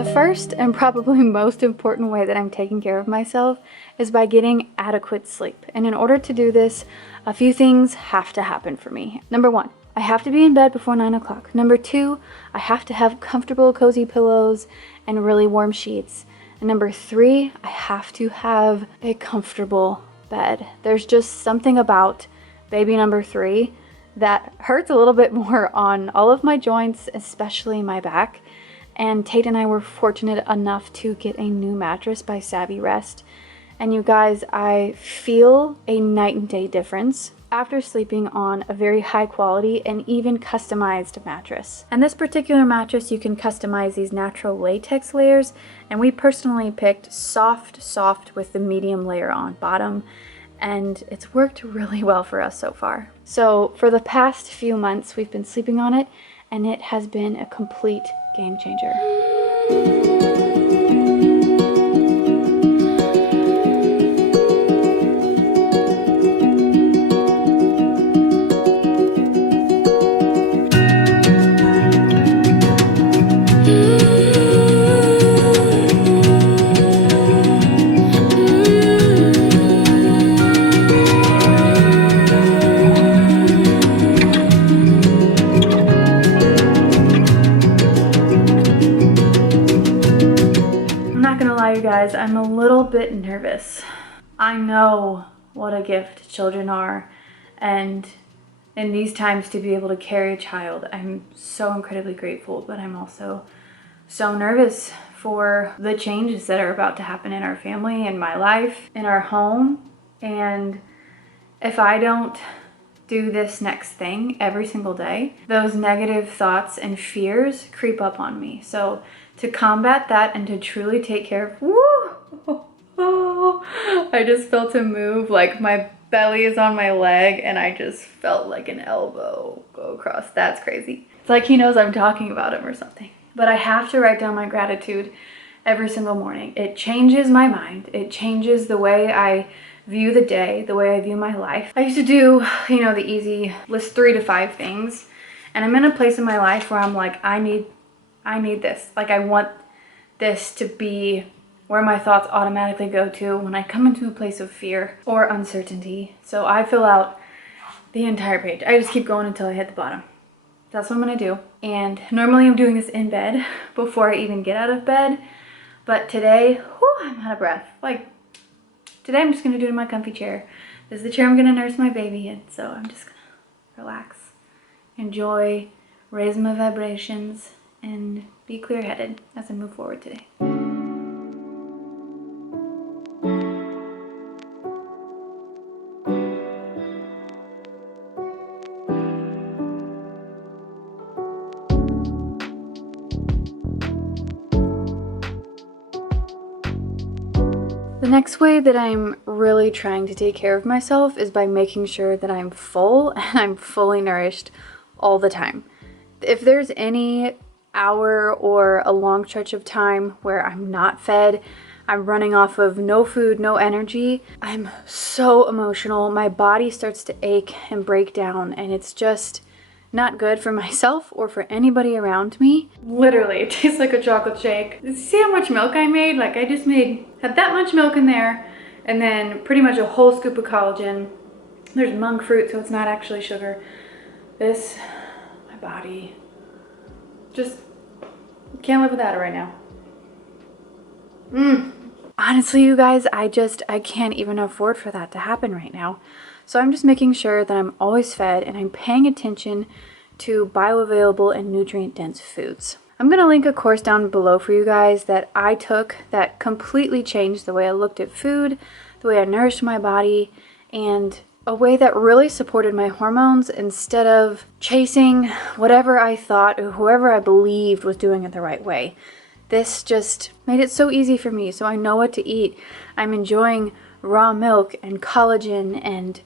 The first and probably most important way that I'm taking care of myself is by getting adequate sleep. And in order to do this, a few things have to happen for me. Number one, I have to be in bed before 9 o'clock. Number two, I have to have comfortable, cozy pillows and really warm sheets. And number three, I have to have a comfortable bed. There's just something about baby number three that hurts a little bit more on all of my joints, especially my back. And Tate and I were fortunate enough to get a new mattress by Savvy Rest. And you guys, I feel a night and day difference after sleeping on a very high quality and even customized mattress. And this particular mattress, you can customize these natural latex layers. And we personally picked soft with the medium layer on bottom. And it's worked really well for us so far. So for the past few months, we've been sleeping on it, and it has been a complete game changer. Guys, I'm a little bit nervous. I know what a gift children are, and in these times to be able to carry a child, I'm so incredibly grateful, but I'm also so nervous for the changes that are about to happen in our family, in my life, in our home. And if I don't do this next thing every single day, those negative thoughts and fears creep up on me. So to combat that and to truly take care of, I just felt a move, like my belly is on my leg and I just felt like an elbow go across. That's crazy. It's like he knows I'm talking about him or something. But I have to write down my gratitude every single morning. It changes my mind. It changes the way I view the day, the way I view my life. I used to do, the easy list 3 to 5 things. And I'm in a place in my life where I'm like, I need this. Like, I want this to be where my thoughts automatically go to when I come into a place of fear or uncertainty. So I fill out the entire page. I just keep going until I hit the bottom. That's what I'm gonna do. And normally I'm doing this in bed before I even get out of bed. But today, I'm out of breath. Like, today I'm just gonna do it in my comfy chair. This is the chair I'm gonna nurse my baby in. So I'm just gonna relax, enjoy, raise my vibrations, and be clear-headed as I move forward today. The next way that I'm really trying to take care of myself is by making sure that I'm full and I'm fully nourished all the time. If there's any hour or a long stretch of time where I'm not fed, I'm running off of no food, no energy, I'm so emotional. My body starts to ache and break down, and it's just not good for myself or for anybody around me. Literally, it tastes like a chocolate shake. See how much milk I made? Like, I just had that much milk in there, and then pretty much a whole scoop of collagen. There's monk fruit, so it's not actually sugar. This, my body, just can't live without it right now. Honestly, you guys, I can't even afford for that to happen right now. So I'm just making sure that I'm always fed and I'm paying attention to bioavailable and nutrient-dense foods. I'm going to link a course down below for you guys that I took that completely changed the way I looked at food, the way I nourished my body, and a way that really supported my hormones instead of chasing whatever I thought or whoever I believed was doing it the right way. This just made it so easy for me, so I know what to eat. I'm enjoying raw milk and collagen and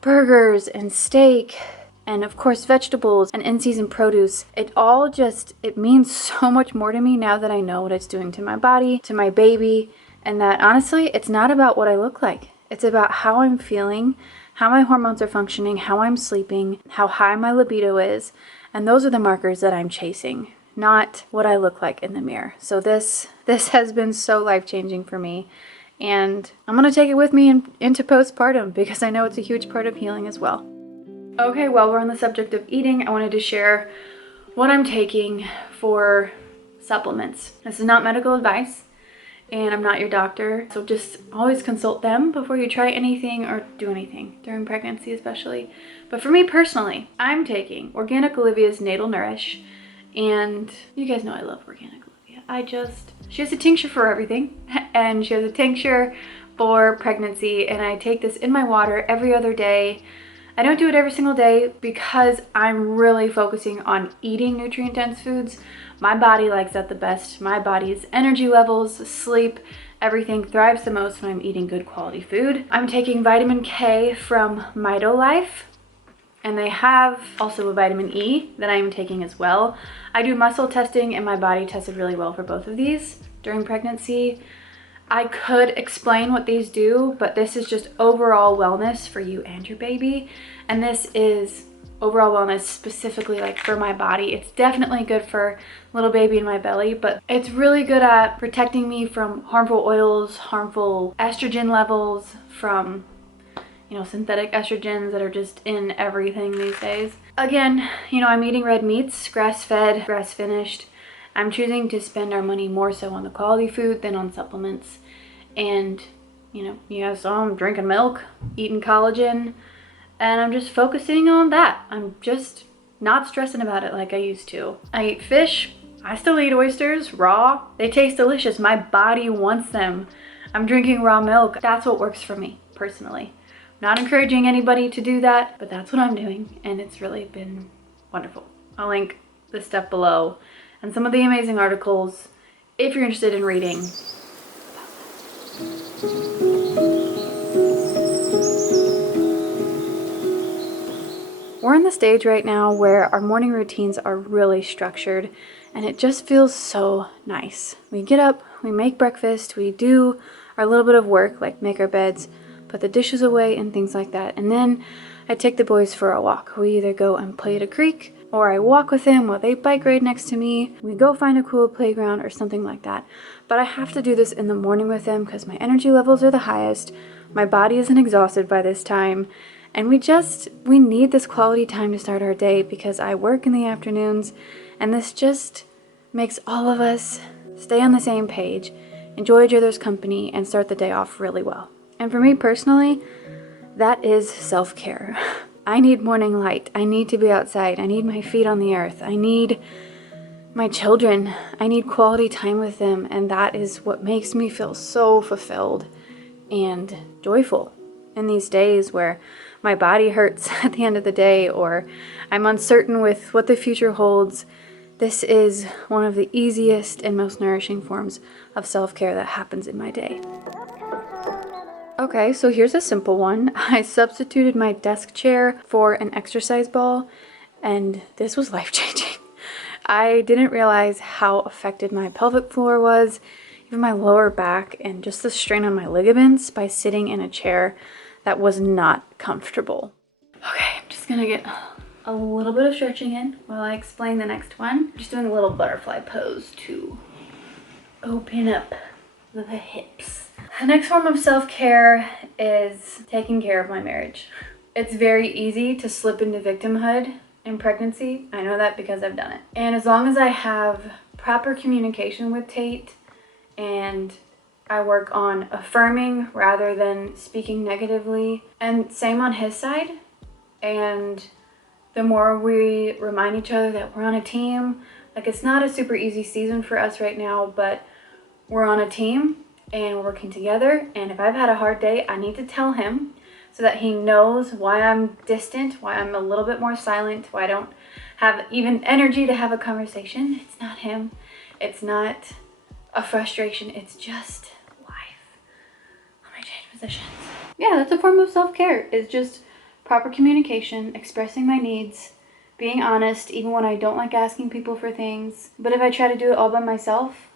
burgers and steak and of course vegetables and in-season produce. It means so much more to me now that I know what it's doing to my body, to my baby, and that honestly, it's not about what I look like. It's about how I'm feeling, how my hormones are functioning, how I'm sleeping, how high my libido is, and those are the markers that I'm chasing. not what I look like in the mirror. So this has been so life-changing for me. And I'm gonna take it with me into postpartum because I know it's a huge part of healing as well. Okay, while we're on the subject of eating, I wanted to share what I'm taking for supplements. This is not medical advice, and I'm not your doctor, so just always consult them before you try anything or do anything, during pregnancy especially. But for me personally, I'm taking Organic Olivia's Natal Nourish, and you guys know I love Organic Olivia. She has a tincture for everything, and she has a tincture for pregnancy, and I take this in my water every other day. I don't do it every single day because I'm really focusing on eating nutrient-dense foods. My body likes that the best. My body's energy levels, sleep, everything thrives the most when I'm eating good quality food. I'm taking vitamin K from MitoLife, and they have also a vitamin E that I'm taking as well. I do muscle testing, and my body tested really well for both of these during pregnancy. I could explain what these do, but this is just overall wellness for you and your baby. And this is overall wellness specifically like for my body. It's definitely good for little baby in my belly, but it's really good at protecting me from harmful oils, harmful estrogen levels, from synthetic estrogens that are just in everything these days. Again, I'm eating red meats, grass-fed, grass-finished. I'm choosing to spend our money more so on the quality food than on supplements. And, you guys saw I'm drinking milk, eating collagen, and I'm just focusing on that. I'm just not stressing about it like I used to. I eat fish. I still eat oysters raw. They taste delicious. My body wants them. I'm drinking raw milk. That's what works for me personally. Not encouraging anybody to do that, but that's what I'm doing, and it's really been wonderful. I'll link the stuff below and some of the amazing articles if you're interested in reading. We're in the stage right now where our morning routines are really structured, and it just feels so nice. We get up, we make breakfast, we do our little bit of work like make our beds, put the dishes away and things like that, and then I take the boys for a walk. We either go and play at a creek, or I walk with them while they bike ride next to me. We go find a cool playground or something like that. But I have to do this in the morning with them because my energy levels are the highest. My body isn't exhausted by this time. And we need this quality time to start our day because I work in the afternoons, and this just makes all of us stay on the same page, enjoy each other's company, and start the day off really well. And for me personally, that is self-care. I need morning light. I need to be outside. I need my feet on the earth. I need my children. I need quality time with them. And that is what makes me feel so fulfilled and joyful in these days where my body hurts at the end of the day or I'm uncertain with what the future holds. This is one of the easiest and most nourishing forms of self-care that happens in my day. Okay, so here's a simple one. I substituted my desk chair for an exercise ball, and this was life-changing. I didn't realize how affected my pelvic floor was, even my lower back, and just the strain on my ligaments by sitting in a chair that was not comfortable. Okay, I'm just gonna get a little bit of stretching in while I explain the next one. I'm just doing a little butterfly pose to open up the hips. The next form of self-care is taking care of my marriage. It's very easy to slip into victimhood in pregnancy. I know that because I've done it. And as long as I have proper communication with Tate and I work on affirming rather than speaking negatively, and same on his side, and the more we remind each other that we're on a team, like it's not a super easy season for us right now, but we're on a team and we're working together, and if I've had a hard day, I need to tell him so that he knows why I'm distant, why I'm a little bit more silent, why I don't have even energy to have a conversation. It's not him. It's not a frustration. It's just life. Let me change positions. Yeah, that's a form of self-care. It's just proper communication, expressing my needs, being honest even when I don't like asking people for things. But if I try to do it all by myself,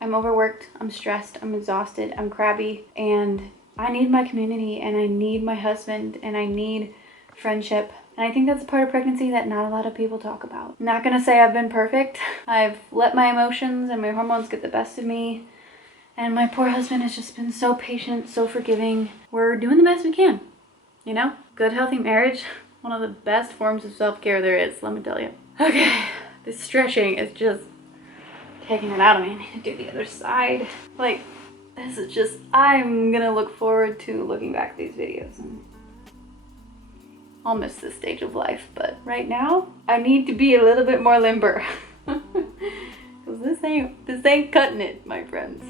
I'm overworked, I'm stressed, I'm exhausted, I'm crabby, and I need my community, and I need my husband, and I need friendship, And I think that's a part of pregnancy that not a lot of people talk about. I'm not gonna say I've been perfect. I've let my emotions and my hormones get the best of me. And my poor husband has just been so patient, so forgiving. We're doing the best we can, you know? Good, healthy marriage, one of the best forms of self-care there is, let me tell you. Okay, this stretching is just taking it out of me. I need to do the other side. Like, this is just, I'm gonna look forward to looking back at these videos and I'll miss this stage of life, but right now I need to be a little bit more limber. Cause this ain't cutting it, my friends.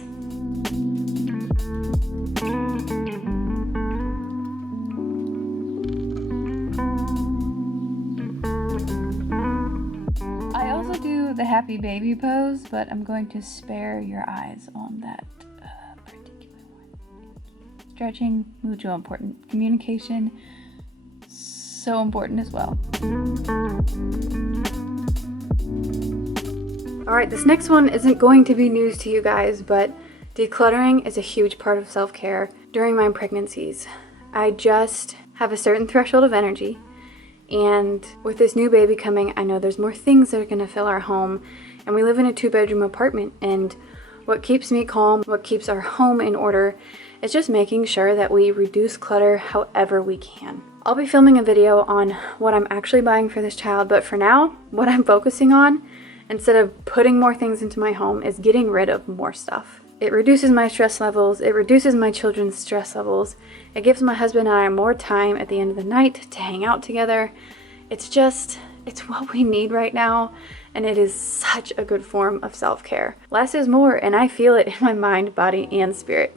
I also do the happy baby pose, but I'm going to spare your eyes on that particular one. Stretching, mucho important. Communication, so important as well. All right, this next one isn't going to be news to you guys, but decluttering is a huge part of self-care during my pregnancies. I just have a certain threshold of energy, and with this new baby coming, I know there's more things that are gonna fill our home, and we live in a 2-bedroom apartment, and what keeps me calm, what keeps our home in order, is just making sure that we reduce clutter however we can. I'll be filming a video on what I'm actually buying for this child, but for now, what I'm focusing on, instead of putting more things into my home, is getting rid of more stuff. It reduces my stress levels, it reduces my children's stress levels, it gives my husband and I more time at the end of the night to hang out together. It's what we need right now, and it is such a good form of self-care. Less is more, and I feel it in my mind, body, and spirit.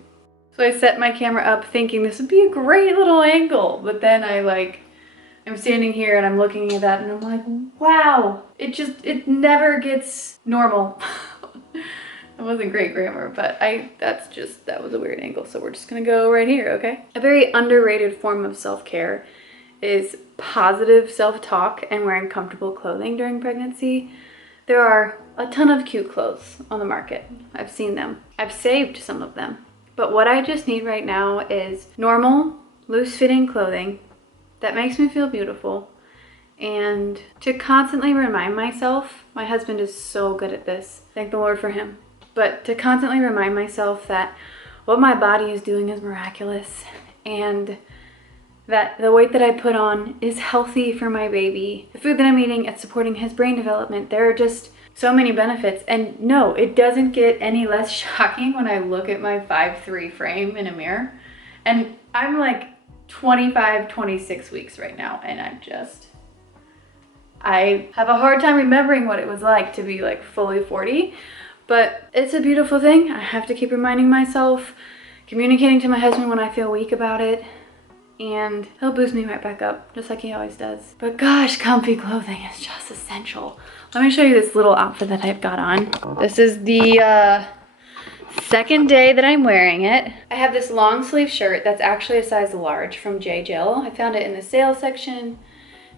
So I set my camera up thinking this would be a great little angle, but then I'm standing here and I'm looking at that and I'm like, wow, it never gets normal. It wasn't great grammar, but that was a weird angle, so we're just gonna go right here, okay? A very underrated form of self-care is positive self-talk and wearing comfortable clothing during pregnancy. There are a ton of cute clothes on the market. I've seen them. I've saved some of them. But what I just need right now is normal, loose-fitting clothing that makes me feel beautiful, and to constantly remind myself, my husband is so good at this, thank the Lord for him, but to constantly remind myself that what my body is doing is miraculous, and that the weight that I put on is healthy for my baby. The food that I'm eating is supporting his brain development. There are just so many benefits, and no, it doesn't get any less shocking when I look at my 5'3" frame in a mirror, and I'm like 25, 26 weeks right now, and I have a hard time remembering what it was like to be like fully 40, but it's a beautiful thing. I have to keep reminding myself, communicating to my husband when I feel weak about it, and he'll boost me right back up, just like he always does. But gosh, comfy clothing is just essential. Let me show you this little outfit that I've got on. This is the second day that I'm wearing it. I have this long sleeve shirt that's actually a size large from J. Jill. I found it in the sale section,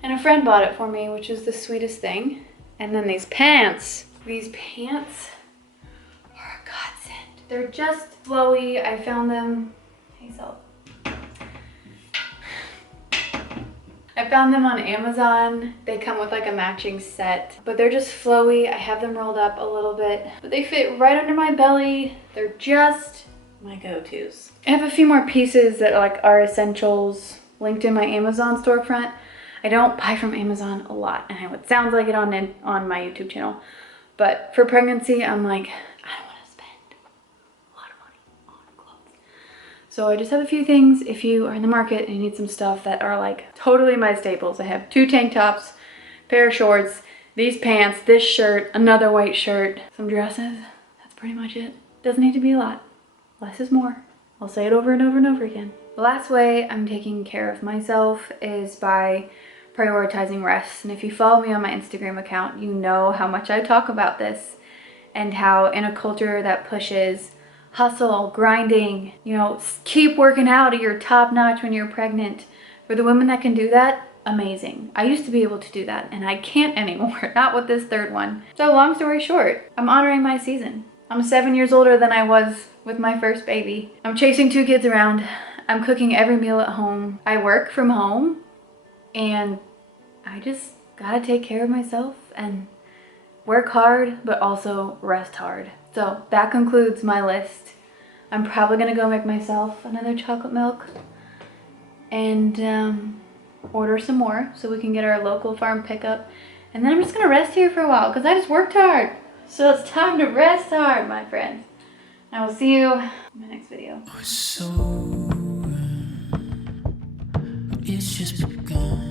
and a friend bought it for me, which is the sweetest thing. And then these pants are a godsend. They're just flowy. I found them, I found them on Amazon. They come with like a matching set, but they're just flowy. I have them rolled up a little bit, but they fit right under my belly. They're just my go-tos. I have a few more pieces that are essentials linked in my Amazon storefront. I don't buy from Amazon a lot, and I know it sounds like it on my YouTube channel, but for pregnancy, I'm like, I don't want to spend a lot of money on clothes. So I just have a few things. If you are in the market and you need some stuff that are like totally my staples, I have 2 tank tops, pair of shorts, these pants, this shirt, another white shirt, some dresses. That's pretty much it. Doesn't need to be a lot. Less is more. I'll say it over and over and over again. The last way I'm taking care of myself is by prioritizing rest. And if you follow me on my Instagram account, you know how much I talk about this, and how in a culture that pushes hustle, grinding, keep working out at your top notch when you're pregnant, for the women that can do that, amazing. I used to be able to do that, and I can't anymore, not with this third one. So long story short, I'm honoring my season. I'm 7 years older than I was with my first baby. I'm chasing 2 kids around. I'm cooking every meal at home. I work from home, and I just gotta take care of myself and work hard, but also rest hard. So that concludes my list. I'm probably gonna go make myself another chocolate milk and order some more so we can get our local farm pickup. And then I'm just gonna rest here for a while because I just worked hard. So it's time to rest hard, my friends. I will see you in my next video. It's just begun.